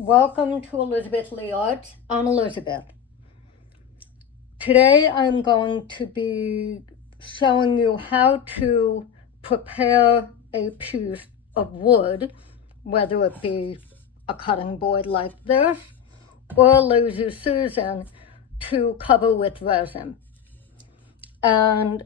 Welcome to Elizabeth Lee Arts. I'm Elizabeth. Today I'm going to be showing you how to prepare a piece of wood, whether it be a cutting board like this or a Lazy Susan, to cover with resin. And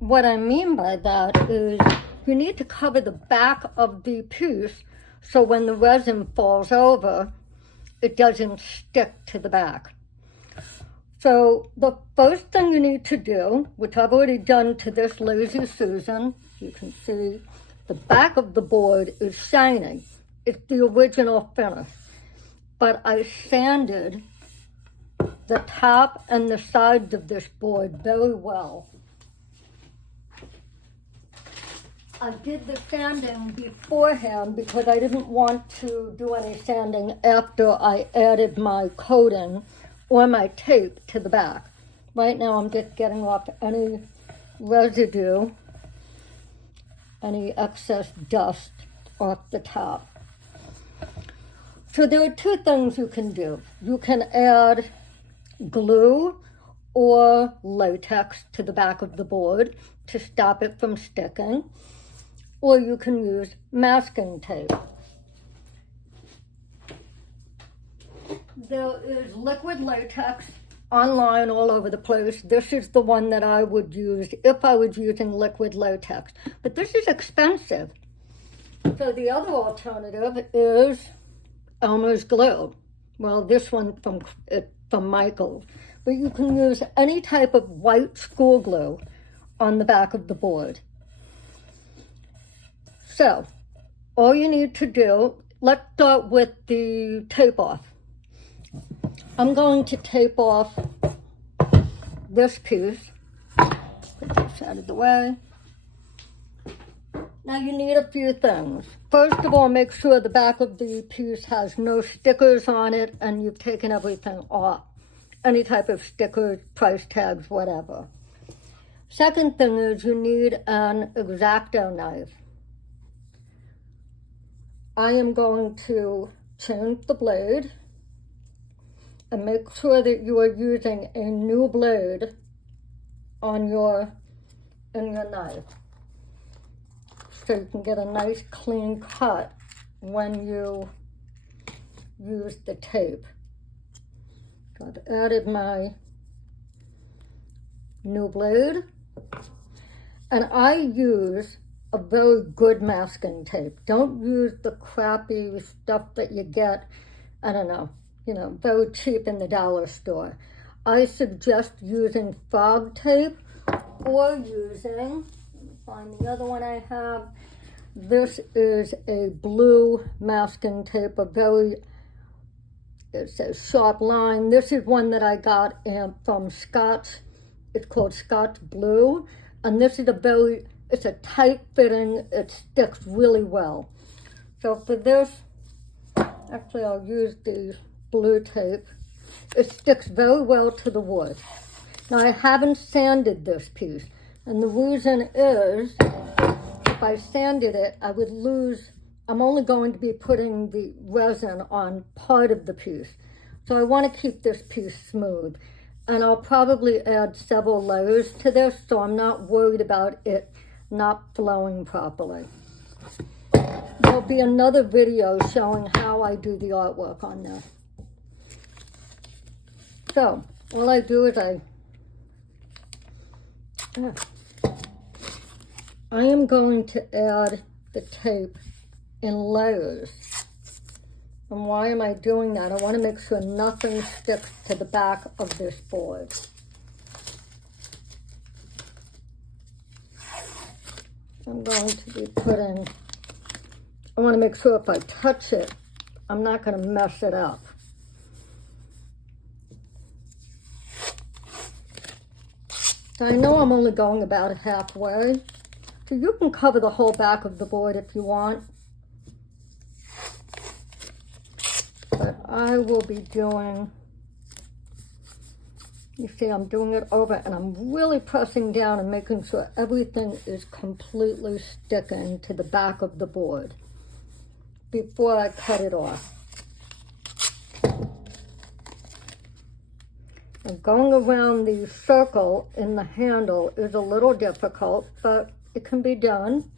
what I mean by that is you need to cover the back of the piece so when the resin falls over, it doesn't stick to the back. So the first thing you need to do, which I've already done to this Lazy Susan, you can see the back of the board is shiny. It's the original finish. But I sanded the top and the sides of this board very well. I did the sanding beforehand because I didn't want to do any sanding after I added my coating or my tape to the back. Right now I'm just getting off any residue, any excess dust off the top. So there are two things you can do. You can add glue or latex to the back of the board to stop it from sticking, or you can use masking tape. There is liquid latex online all over the place. This is the one that I would use if I was using liquid latex, but this is expensive. So the other alternative is Elmer's glue. Well, this one from Michael's, but you can use any type of white school glue on the back of the board. So, all you need to do, let's start with the tape off. I'm going to tape off this piece. Put this out of the way. Now you need a few things. First of all, make sure the back of the piece has no stickers on it and you've taken everything off. Any type of stickers, price tags, whatever. Second thing is you need an Exacto knife. I am going to change the blade and make sure that you are using a new blade in your knife so you can get a nice clean cut when you use the tape. So I've added my new blade, and I use a very good masking tape. Don't use the crappy stuff that you get, I don't know, very cheap in the dollar store. I suggest using frog tape or using, let me find the other one I have. This is a blue masking tape, it says sharp line. This is one that I got from Scotch. It's called Scotch Blue, and this is it's a tight fitting, it sticks really well. So for this, actually I'll use the blue tape. It sticks very well to the wood. Now I haven't sanded this piece, and the reason is, if I sanded it, I would lose, I'm only going to be putting the resin on part of the piece. So I want to keep this piece smooth. And I'll probably add several layers to this, so I'm not worried about it not flowing properly. There'll be another video showing how I do the artwork on this. So, all I do is I am going to add the tape in layers. And why am I doing that? I want to make sure nothing sticks to the back of this board. I'm going to be I want to make sure if I touch it, I'm not going to mess it up. So I know I'm only going about halfway. So you can cover the whole back of the board if you want. But I will be doing, you see I'm doing it over and I'm really pressing down and making sure everything is completely sticking to the back of the board before I cut it off. And going around the circle in the handle is a little difficult, but it can be done.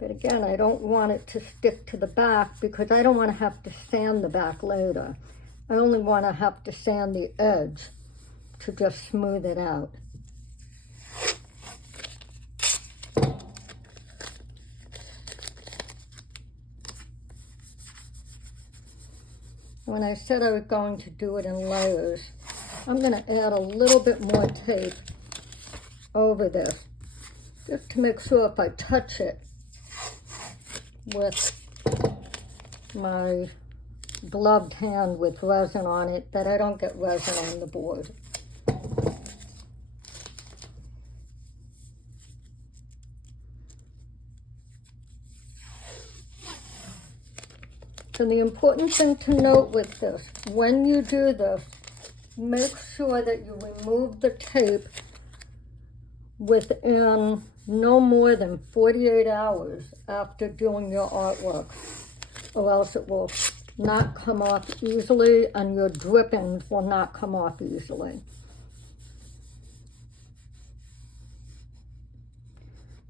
But again, I don't want it to stick to the back because I don't want to have to sand the back later. I only want to have to sand the edge to just smooth it out. When I said I was going to do it in layers, I'm going to add a little bit more tape over this, just to make sure if I touch it with my gloved hand with resin on it, that I don't get resin on the board. So the important thing to note with this, when you do this, make sure that you remove the tape within no more than 48 hours after doing your artwork, or else it will not come off easily and your drippings will not come off easily.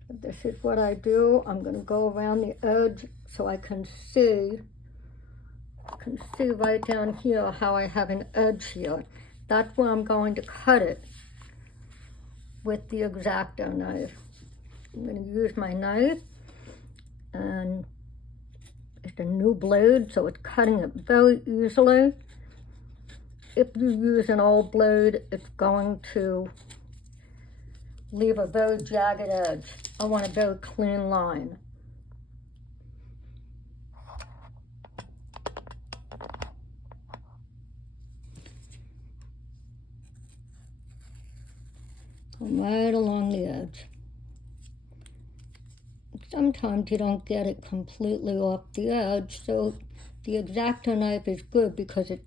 This is what I do. I'm going to go around the edge so I can see right down here how I have an edge here. That's where I'm going to cut it with the Exacto knife. I'm going to use my knife, and it's a new blade, so it's cutting it very easily. If you use an old blade, it's going to leave a very jagged edge. I want a very clean line. Right along the edge. Sometimes you don't get it completely off the edge, so the Exacto knife is good because it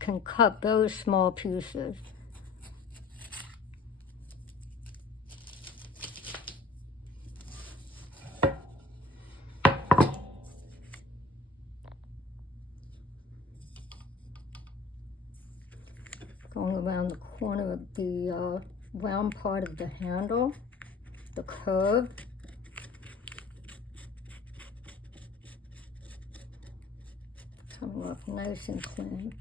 can cut very small pieces. Going around the corner of the round part of the handle, the curve. Coming off nice and clean.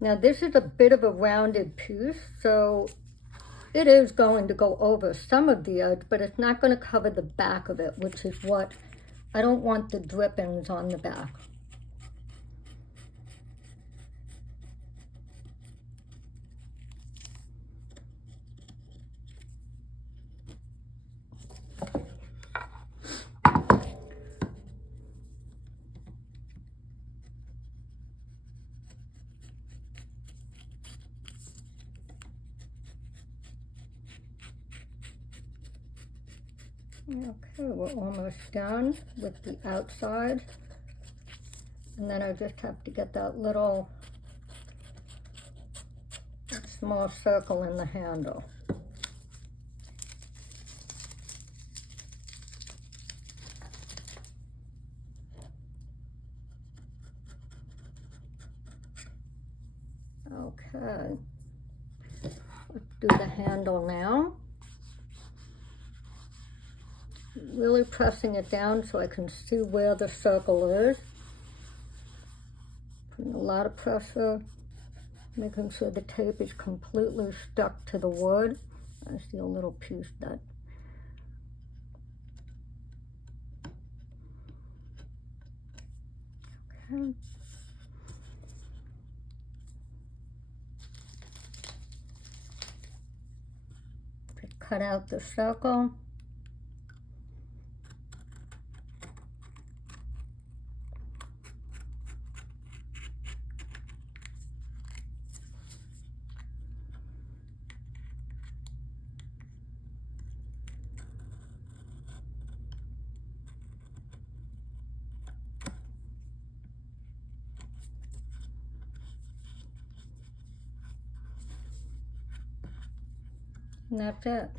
Now this is a bit of a rounded piece, so it is going to go over some of the edge, but it's not going to cover the back of it, which is what I don't want the drippings on the back. Okay, we're almost done with the outside. And then I just have to get that little small circle in the handle. Okay, let's do the handle now. Really pressing it down so I can see where the circle is. Putting a lot of pressure, making sure the tape is completely stuck to the wood. I see a little piece that okay. Cut out the circle. And that's it.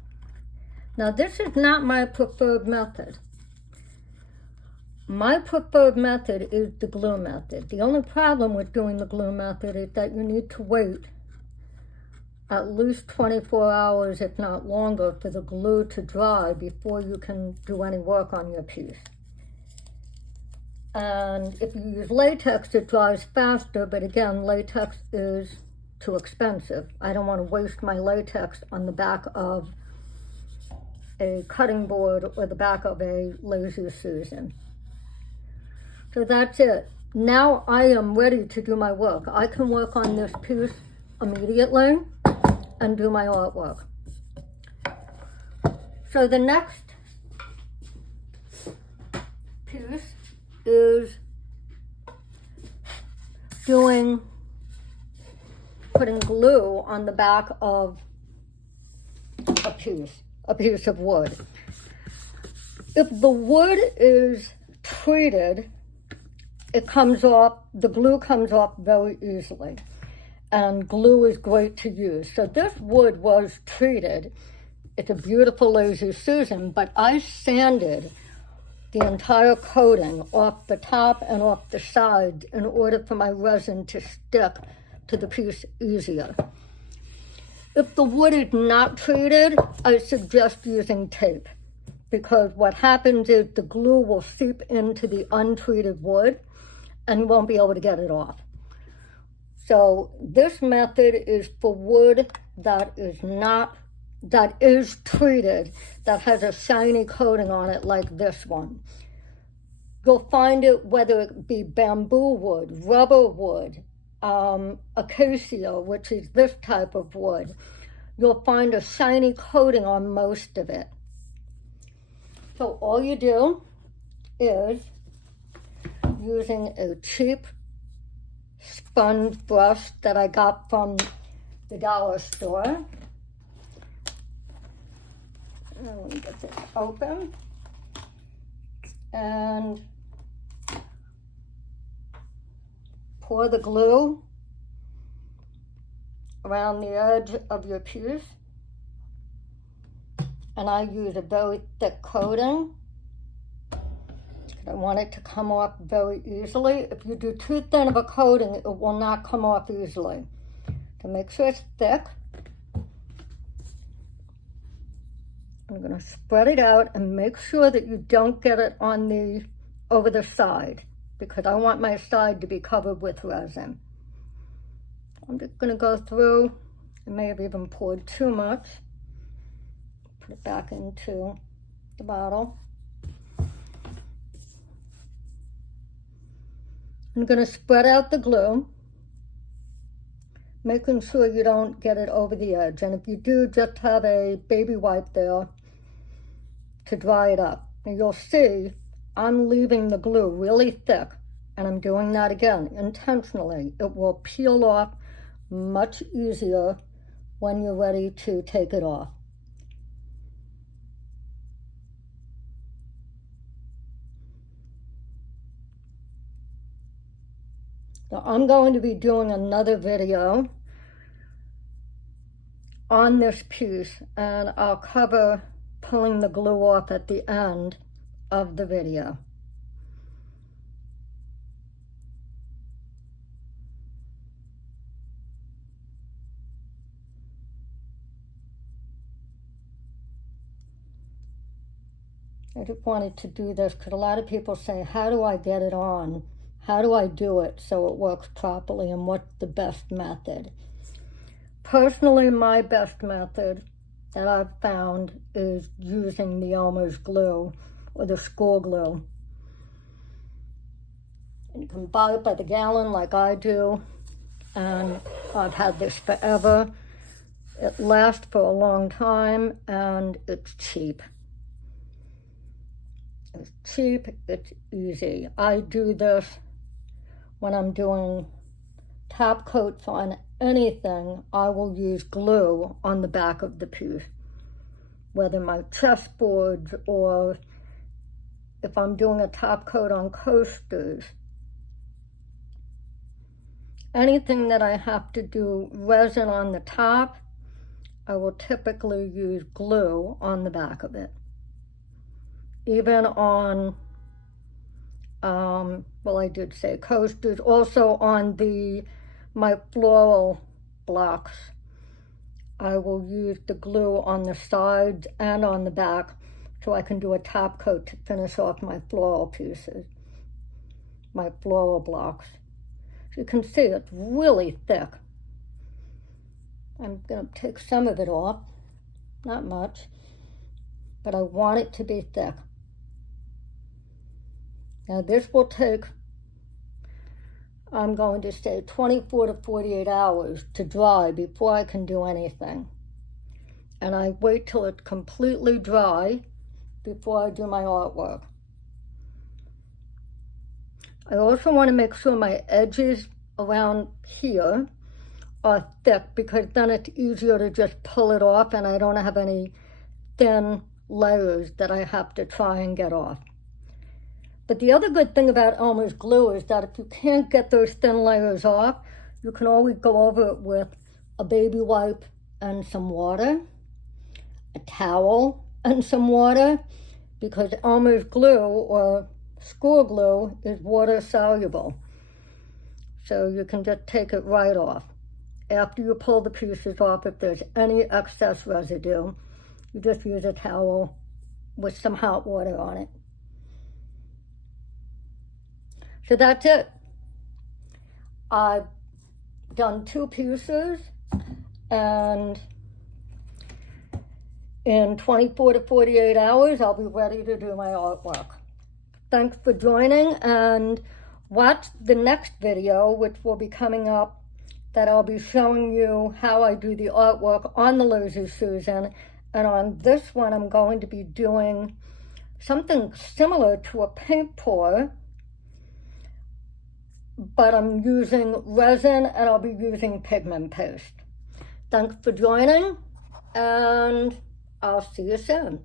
Now this is not my preferred method. My preferred method is the glue method. The only problem with doing the glue method is that you need to wait at least 24 hours, if not longer, for the glue to dry before you can do any work on your piece. And if you use latex, it dries faster, but again, latex is too expensive. I don't want to waste my latex on the back of a cutting board or the back of a Lazy Susan. So that's it. Now I am ready to do my work. I can work on this piece immediately and do my artwork. So the next piece is putting glue on the back of a piece of wood. If the wood is treated, it comes off, the glue comes off very easily, and glue is great to use. So this wood was treated. It's a beautiful Lazy Susan, but I sanded the entire coating off the top and off the sides in order for my resin to stick to the piece easier. If the wood is not treated, I suggest using tape, because what happens is the glue will seep into the untreated wood and you won't be able to get it off. So this method is for wood that is treated, that has a shiny coating on it like this one. You'll find it whether it be bamboo wood, rubber wood, acacia, which is this type of wood. You'll find a shiny coating on most of it. So all you do is, using a cheap sponge brush that I got from the dollar store. Let me get this open. And pour the glue around the edge of your piece. And I use a very thick coating. I want it to come off very easily. If you do too thin of a coating, it will not come off easily. So make sure it's thick. I'm going to spread it out and make sure that you don't get it on over the side, because I want my side to be covered with resin. I'm just going to go through. I may have even poured too much. Put it back into the bottle. I'm going to spread out the glue, making sure you don't get it over the edge. And if you do, just have a baby wipe there to dry it up. And you'll see I'm leaving the glue really thick, and I'm doing that again intentionally. It will peel off much easier when you're ready to take it off. So I'm going to be doing another video on this piece, and I'll cover pulling the glue off at the end of the video. I just wanted to do this because a lot of people say, how do I get it on? How do I do it so it works properly, and what's the best method? Personally, my best method that I've found is using the Elmer's glue or the school glue. And you can buy it by the gallon like I do, and I've had this forever. It lasts for a long time, and it's cheap. It's cheap, it's easy. I do this when I'm doing top coats on anything. I will use glue on the back of the piece, whether my chessboards or if I'm doing a top coat on coasters. Anything that I have to do resin on the top, I will typically use glue on the back of it. Even on, well, I did say coasters, also on my floral blocks. I will use the glue on the sides and on the back so I can do a top coat to finish off my floral pieces, my floral blocks. So you can see it's really thick. I'm going to take some of it off, not much, but I want it to be thick. Now this will take, I'm going to say 24 to 48 hours to dry before I can do anything. And I wait till it's completely dry before I do my artwork. I also want to make sure my edges around here are thick, because then it's easier to just pull it off and I don't have any thin layers that I have to try and get off. But the other good thing about Elmer's glue is that if you can't get those thin layers off, you can always go over it with a baby wipe and some water, a towel and some water, because Elmer's glue or school glue is water soluble. So you can just take it right off. After you pull the pieces off, if there's any excess residue, you just use a towel with some hot water on it. So that's it. I've done 2 pieces, and in 24 to 48 hours, I'll be ready to do my artwork. Thanks for joining, and watch the next video, which will be coming up, that I'll be showing you how I do the artwork on the Lazy Susan. And on this one, I'm going to be doing something similar to a paint pour, but I'm using resin and I'll be using pigment paste. Thanks for joining, and I'll see you soon.